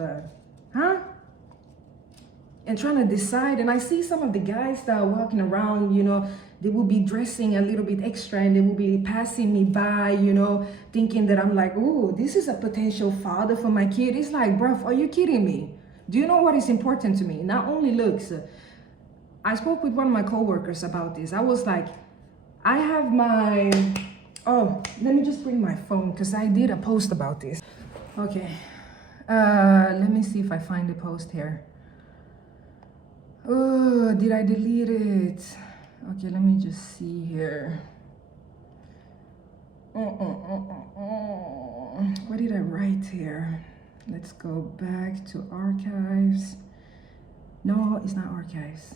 huh? and trying to decide. And I see some of the guys that are walking around, you know, they will be dressing a little bit extra and they will be passing me by, you know, thinking that I'm like, oh, this is a potential father for my kid. It's like, bruv, are you kidding me? Do you know what is important to me? Not only looks. I spoke with one of my coworkers about this. I was like, I have my, oh, let me just bring my phone because I did a post about this. Okay, let me see if I find the post here. Oh, did I delete it? Okay, let me just see here. What did I write here? Let's go back to archives. No, it's not archives.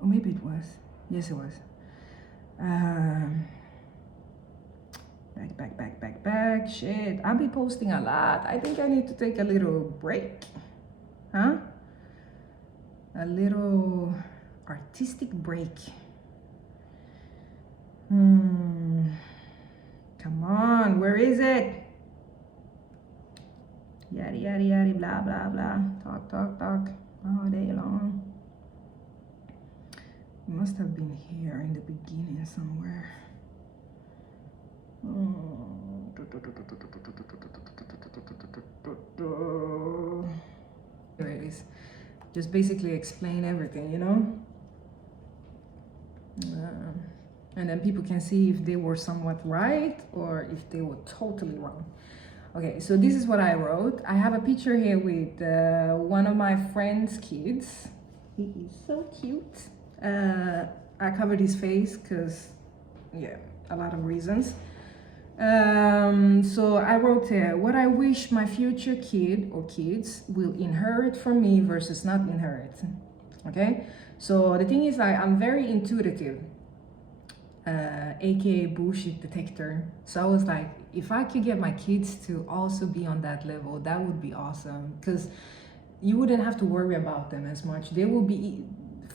Or maybe it was. Yes, it was. Back. Shit, I'll be posting a lot. I think I need to take a little break. Huh? A little artistic break. Come on, where is it? Yada, blah, blah, blah. Talk all day long. It must have been here in the beginning somewhere. Here it is. Just basically explain everything, you know? And then people can see if they were somewhat right or if they were totally wrong. Okay, so this is what I wrote. I have a picture here with one of my friend's kids. He is so cute. I covered his face because, yeah, a lot of reasons. So I wrote here, what I wish my future kid or kids will inherit from me versus not inherit. Okay, so the thing is, I'm very intuitive, aka bullshit detector. So I was like, if I could get my kids to also be on that level, that would be awesome, because you wouldn't have to worry about them as much. They will be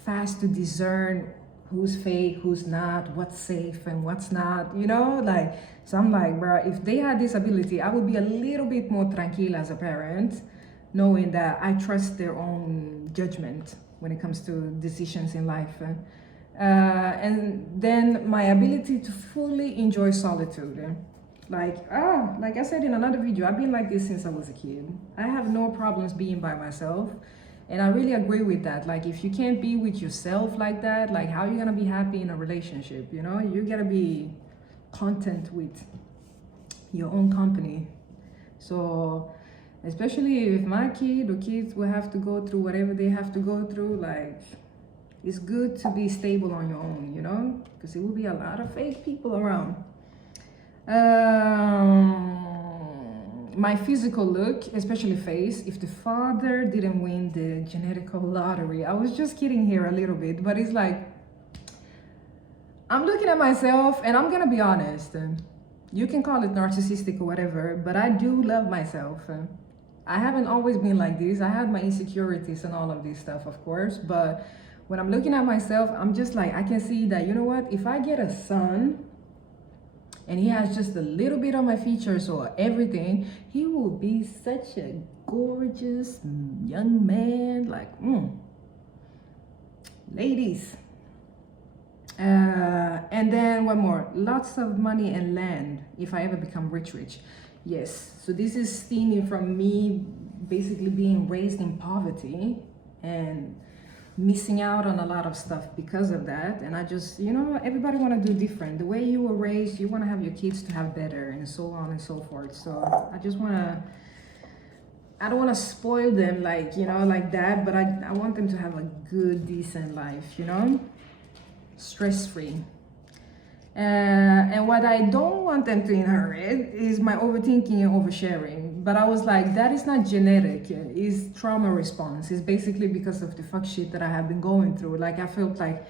fast to discern who's fake, who's not, what's safe and what's not, you know, like, so I'm like, bro, if they had this ability, I would be a little bit more tranquila as a parent, knowing that I trust their own judgment when it comes to decisions in life. And then my ability to fully enjoy solitude. Like I said in another video, I've been like this since I was a kid. I have no problems being by myself. And I really agree with that. Like, if you can't be with yourself like that, like, how are you gonna be happy in a relationship? You know, you gotta be content with your own company. So, especially if my kid or kids will have to go through whatever they have to go through, like, it's good to be stable on your own, you know, because there will be a lot of fake people around. My physical look, especially face, if the father didn't win the genetic lottery. I was just kidding here a little bit, but it's like, I'm looking at myself and I'm gonna be honest. You can call it narcissistic or whatever, but I do love myself. I haven't always been like this. I had my insecurities and all of this stuff, of course, but when I'm looking at myself, I'm just like, I can see that, you know what, if I get a son, and he has just a little bit of my features or everything, he will be such a gorgeous young man, like, ladies. And then one more, lots of money and land if I ever become rich. Yes, so this is stemming from me basically being raised in poverty and missing out on a lot of stuff because of that. And I just, you know, everybody want to do different. The way you were raised, you want to have your kids to have better, and so on and so forth. So I just want to, I don't want to spoil them, like, you know, like that, but I want them to have a good, decent life, you know, stress-free. And what I don't want them to inherit is my overthinking and oversharing. But I was like, that is not genetic, it's trauma response. It's basically because of the fuck shit that I have been going through. Like, I felt like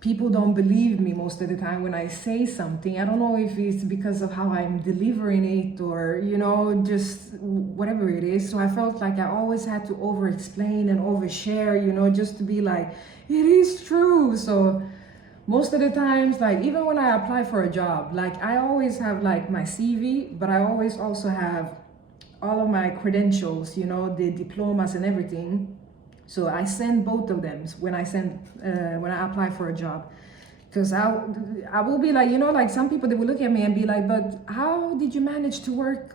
people don't believe me most of the time when I say something. I don't know if it's because of how I'm delivering it or, you know, just whatever it is. So I felt like I always had to over-explain and overshare, you know, just to be like, it is true. So most of the times, like, even when I apply for a job, like, I always have like my CV, but I always also have all of my credentials, you know, the diplomas and everything. So I send both of them when I apply for a job. Because I will be like, you know, like some people, they will look at me and be like, but how did you manage to work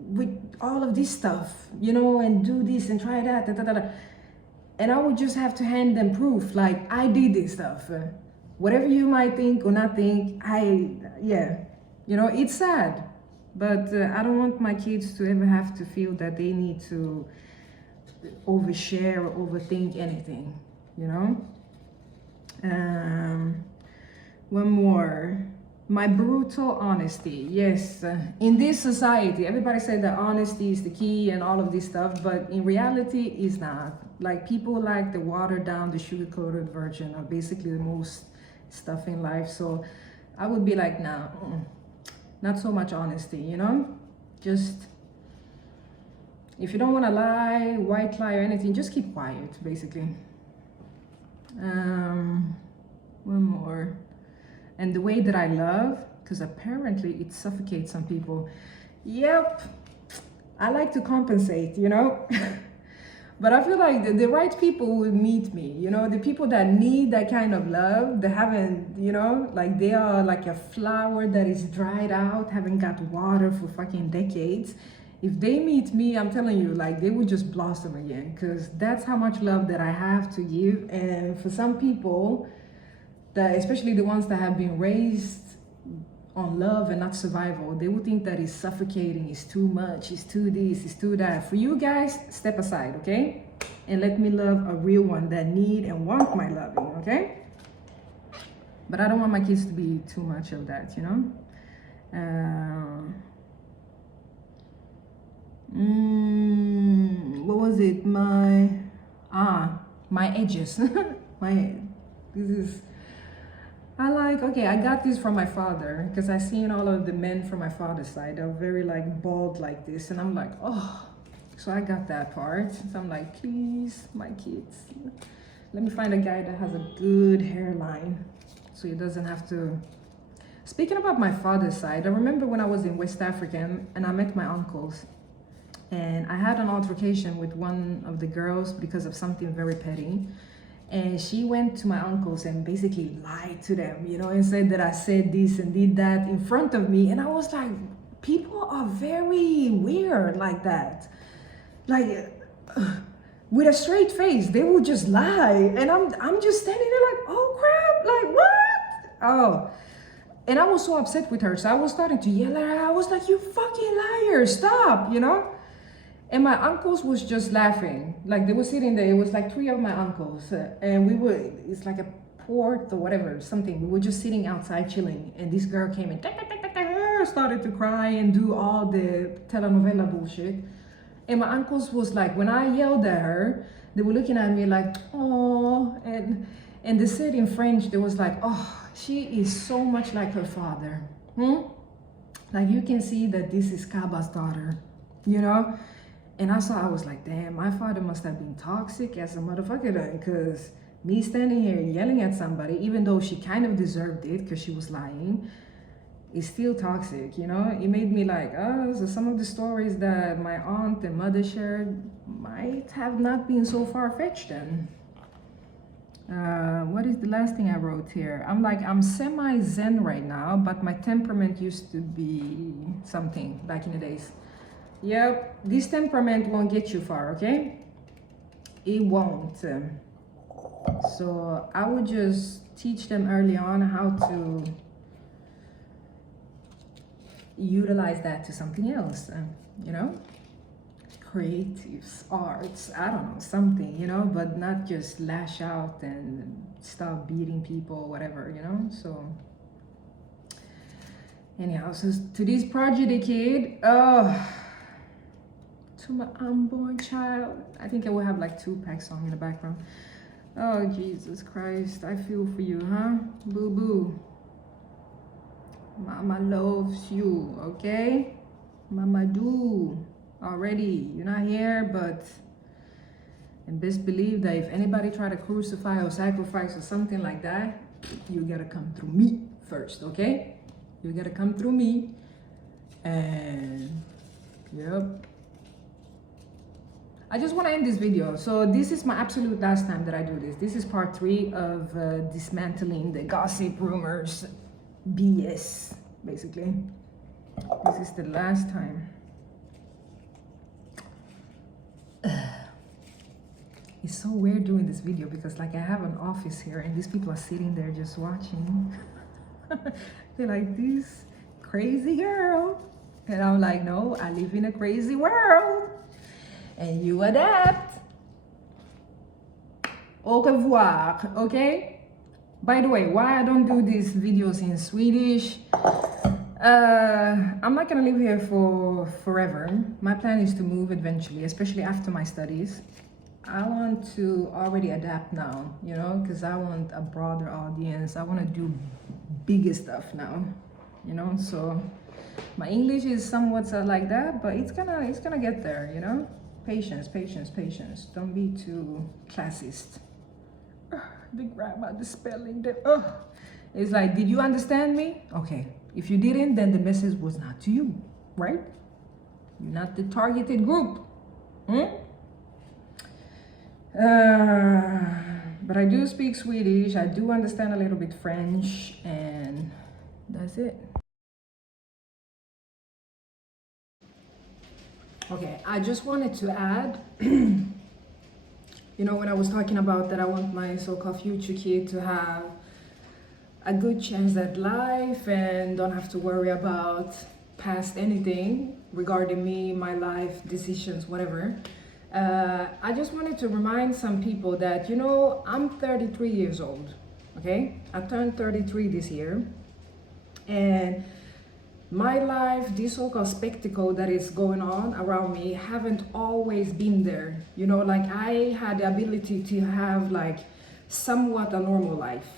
with all of this stuff, you know, and do this and try that, da, da, da. And I would just have to hand them proof, like, I did this stuff. Whatever you might think or not think, yeah, you know, it's sad. But I don't want my kids to ever have to feel that they need to overshare or overthink anything, you know? One more. My brutal honesty. Yes, in this society, everybody said that honesty is the key and all of this stuff, but in reality, it's not. Like, people like the watered down, the sugar-coated version of basically the most stuff in life. So I would be like, nah, not so much honesty, you know? Just, if you don't want to lie, white lie or anything, just keep quiet, basically. One more. And the way that I love, because apparently it suffocates some people. Yep, I like to compensate, you know? But I feel like the right people will meet me, you know? The people that need that kind of love, they haven't, you know? Like, they are like a flower that is dried out, haven't got water for fucking decades. If they meet me, I'm telling you, like, they will just blossom again, because that's how much love that I have to give. And for some people, that, especially the ones that have been raised on love and not survival, they will think that it's suffocating, it's too much, it's too this, it's too that. For you guys, step aside, okay? And let me love a real one that need and want my loving, okay? But I don't want my kids to be too much of that, you know? What was it? My edges. This is, okay, I got this from my father, because I seen all of the men from my father's side. They're very like bald like this, and I'm like, oh, so I got that part. So I'm like, please, my kids, let me find a guy that has a good hairline, so he doesn't have to. Speaking about my father's side, I remember when I was in West Africa and I met my uncles, and I had an altercation with one of the girls because of something very petty. And she went to my uncles and basically lied to them, you know, and said that I said this and did that in front of me. And I was like, people are very weird like that. Like, with a straight face, they will just lie. And I'm just standing there like, oh crap, like what? Oh. And I was so upset with her. So I was starting to yell at her. I was like, you fucking liar, stop, you know? And my uncles was just laughing. Like, they were sitting there. It was like 3 of my uncles. And it's like a port or whatever, something. We were just sitting outside chilling. And this girl came and started to cry and do all the telenovela bullshit. And my uncles was like, when I yelled at her, they were looking at me like, oh. And they said in French, they was like, oh, she is so much like her father. Like, you can see that this is Kaba's daughter, you know? And I was like, damn, my father must have been toxic as a motherfucker then, because me standing here yelling at somebody, even though she kind of deserved it because she was lying, is still toxic, you know? It made me like, oh, so some of the stories that my aunt and mother shared might have not been so far-fetched then. What is the last thing I wrote here? I'm semi-zen right now, but my temperament used to be something back in the days. Yep, this temperament won't get you far, okay? It won't. So I would just teach them early on how to utilize that to something else, you know? Creatives, arts, I don't know, something, you know? But not just lash out and start beating people, whatever, you know? So anyhow, so to this prodigy kid, to my unborn child, I think I will have like 2 song in the background. Oh, Jesus Christ, I feel for you, huh? Boo boo. Mama loves you, okay? Mama do. Already, you're not here, but and best believe that if anybody try to crucify or sacrifice or something like that, you gotta come through me first, okay? You gotta come through me. And yep, I just want to end this video. So this is my absolute last time that I do this. This is part 3 of dismantling the gossip, rumors, BS, basically. This is the last time. It's so weird doing this video because like I have an office here and these people are sitting there just watching. They're like, this crazy girl. And I'm like, no, I live in a crazy world. And you adapt. Au revoir, okay? By the way, why I don't do these videos in Swedish? I'm not gonna live here for forever. My plan is to move eventually, especially after my studies. I want to already adapt now, you know, because I want a broader audience. I want to do bigger stuff now, you know. So my English is somewhat like that, but it's gonna get there, you know. Patience, patience, patience. Don't be too classist. The grammar, the spelling, it's like, did you understand me? Okay. If you didn't, then the message was not to you, right? You're not the targeted group. But I do speak Swedish, I do understand a little bit French, and that's it. Okay, I just wanted to add, you know, when I was talking about that I want my so-called future kid to have a good chance at life and don't have to worry about past anything regarding me, my life, decisions, whatever. I just wanted to remind some people that, you know, I'm 33 years old, okay? I turned 33 this year. And my life, this so-called spectacle that is going on around me, haven't always been there. You know, like I had the ability to have like somewhat a normal life.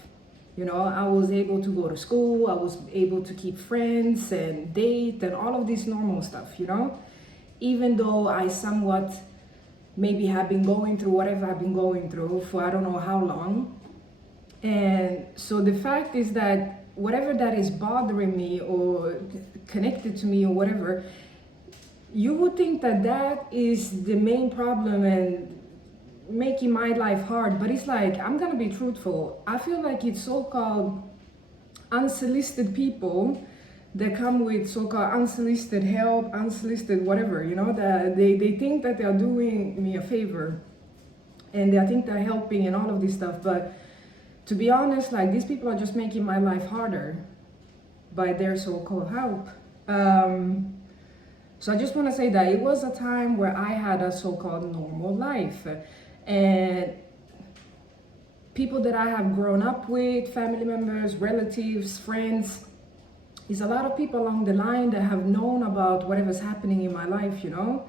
You know, I was able to go to school, I was able to keep friends and date and all of this normal stuff, you know? Even though I somewhat maybe have been going through whatever I've been going through for I don't know how long. And so the fact is that whatever that is bothering me or connected to me or whatever, you would think that that is the main problem and making my life hard. But it's like, I'm gonna be truthful. I feel like it's so-called unsolicited people that come with so-called unsolicited help, unsolicited whatever, you know, that they think that they're doing me a favor and they think they're helping and all of this stuff. But to be honest, like these people are just making my life harder by their so-called help. So I just want to say that it was a time where I had a so-called normal life, and people that I have grown up with, family members, relatives, friends, is a lot of people along the line that have known about whatever's happening in my life, you know?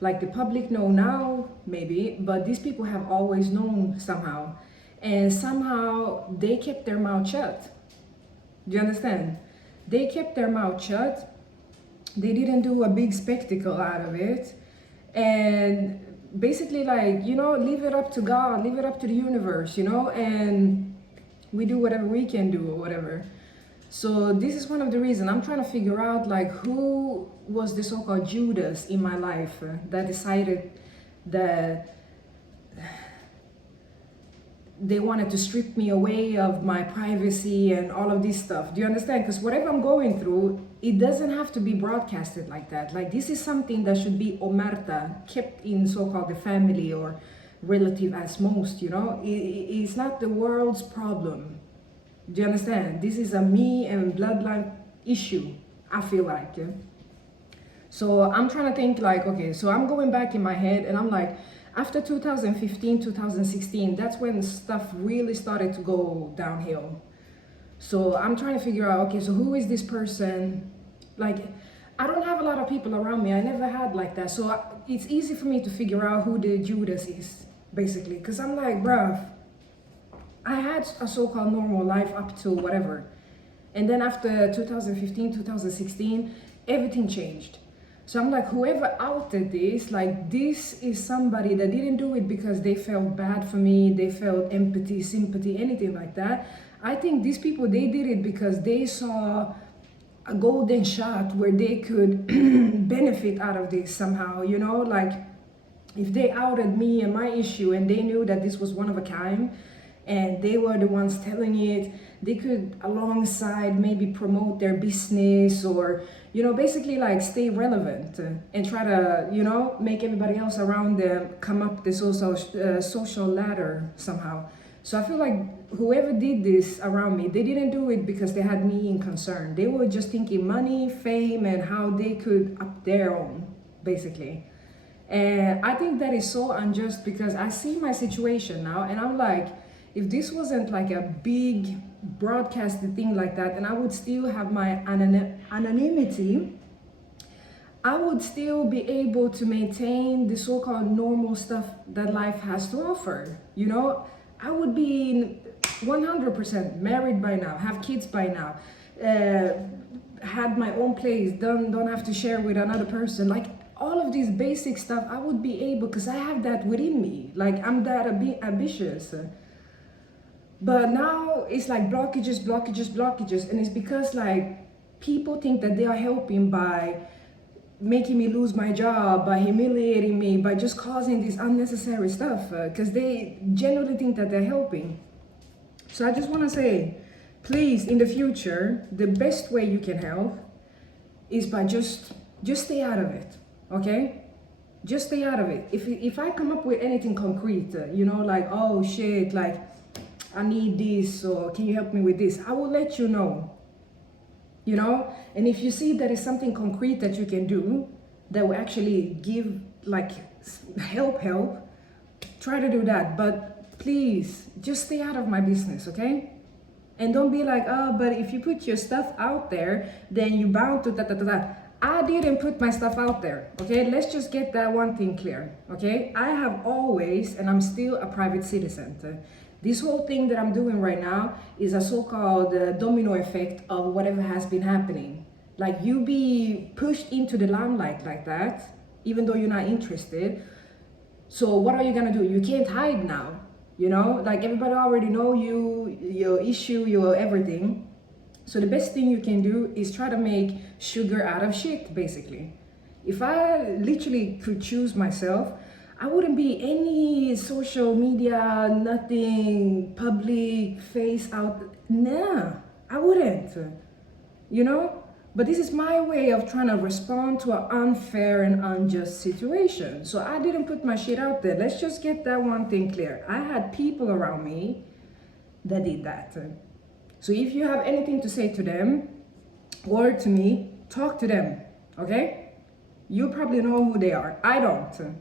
Like the public know now, maybe, but these people have always known somehow. And somehow they kept their mouth shut. Do you understand? They kept their mouth shut. They didn't do a big spectacle out of it. And basically like, you know, leave it up to God, leave it up to the universe, you know? And we do whatever we can do or whatever. So this is one of the reasons I'm trying to figure out like who was the so-called Judas in my life that decided that they wanted to strip me away of my privacy and all of this stuff. Do you understand? Because whatever I'm going through, it doesn't have to be broadcasted like that. Like this is something that should be omerta, kept in so-called the family or relative as most, you know? It's not the world's problem. Do you understand? This is a me and bloodline issue, I feel like. Yeah? So I'm trying to think like, okay, so I'm going back in my head and I'm like, after 2015, 2016, that's when stuff really started to go downhill. So I'm trying to figure out, okay, so who is this person? Like, I don't have a lot of people around me. I never had like that. So it's easy for me to figure out who the Judas is, basically. Because I'm like, bruh, I had a so-called normal life up to whatever. And then after 2015, 2016, everything changed. So I'm like, whoever outed this, like this is somebody that didn't do it because they felt bad for me, they felt empathy, sympathy, anything like that. I think these people, they did it because they saw a golden shot where they could benefit out of this somehow, you know, like if they outed me and my issue and they knew that this was one of a kind and they were the ones telling it, they could alongside maybe promote their business or, you know, basically like stay relevant and try to, you know, make everybody else around them come up the social ladder somehow. So I feel like whoever did this around me, they didn't do it because they had me in concern. They were just thinking money, fame, and how they could up their own, basically. And I think that is so unjust because I see my situation now and I'm like, if this wasn't like a big broadcasted thing like that, and I would still have my anonymity, I would still be able to maintain the so-called normal stuff that life has to offer. You know, I would be 100% married by now, have kids by now, had my own place, don't have to share with another person. Like all of these basic stuff, I would be able, because I have that within me. Like I'm that ambitious. But now it's like blockages, and it's because like people think that they are helping by making me lose my job, by humiliating me, by just causing this unnecessary stuff, because they genuinely think that they're helping. So I just want to say, please, in the future, the best way you can help is by just stay out of it, okay? Just stay out of it. If I come up with anything concrete, you know, like, oh shit, like I need this, or can you help me with this, I will let you know, you know. And if you see there is something concrete that you can do that will actually give like help, try to do that. But please just stay out of my business, okay? And don't be like, oh, but if you put your stuff out there, then you bound to da. I didn't put my stuff out there, okay? Let's just get that one thing clear, okay? I have always, and I'm still a private citizen. This whole thing that I'm doing right now is a so-called domino effect of whatever has been happening. Like you be pushed into the limelight like that, even though you're not interested. So what are you gonna do? You can't hide now, you know? Like everybody already know you, your issue, your everything. So the best thing you can do is try to make sugar out of shit, basically. If I literally could choose myself, I wouldn't be any social media, nothing, public face out. Nah, I wouldn't, you know? But this is my way of trying to respond to an unfair and unjust situation. So I didn't put my shit out there. Let's just get that one thing clear. I had people around me that did that. So if you have anything to say to them or to me, talk to them, okay? You probably know who they are. I don't.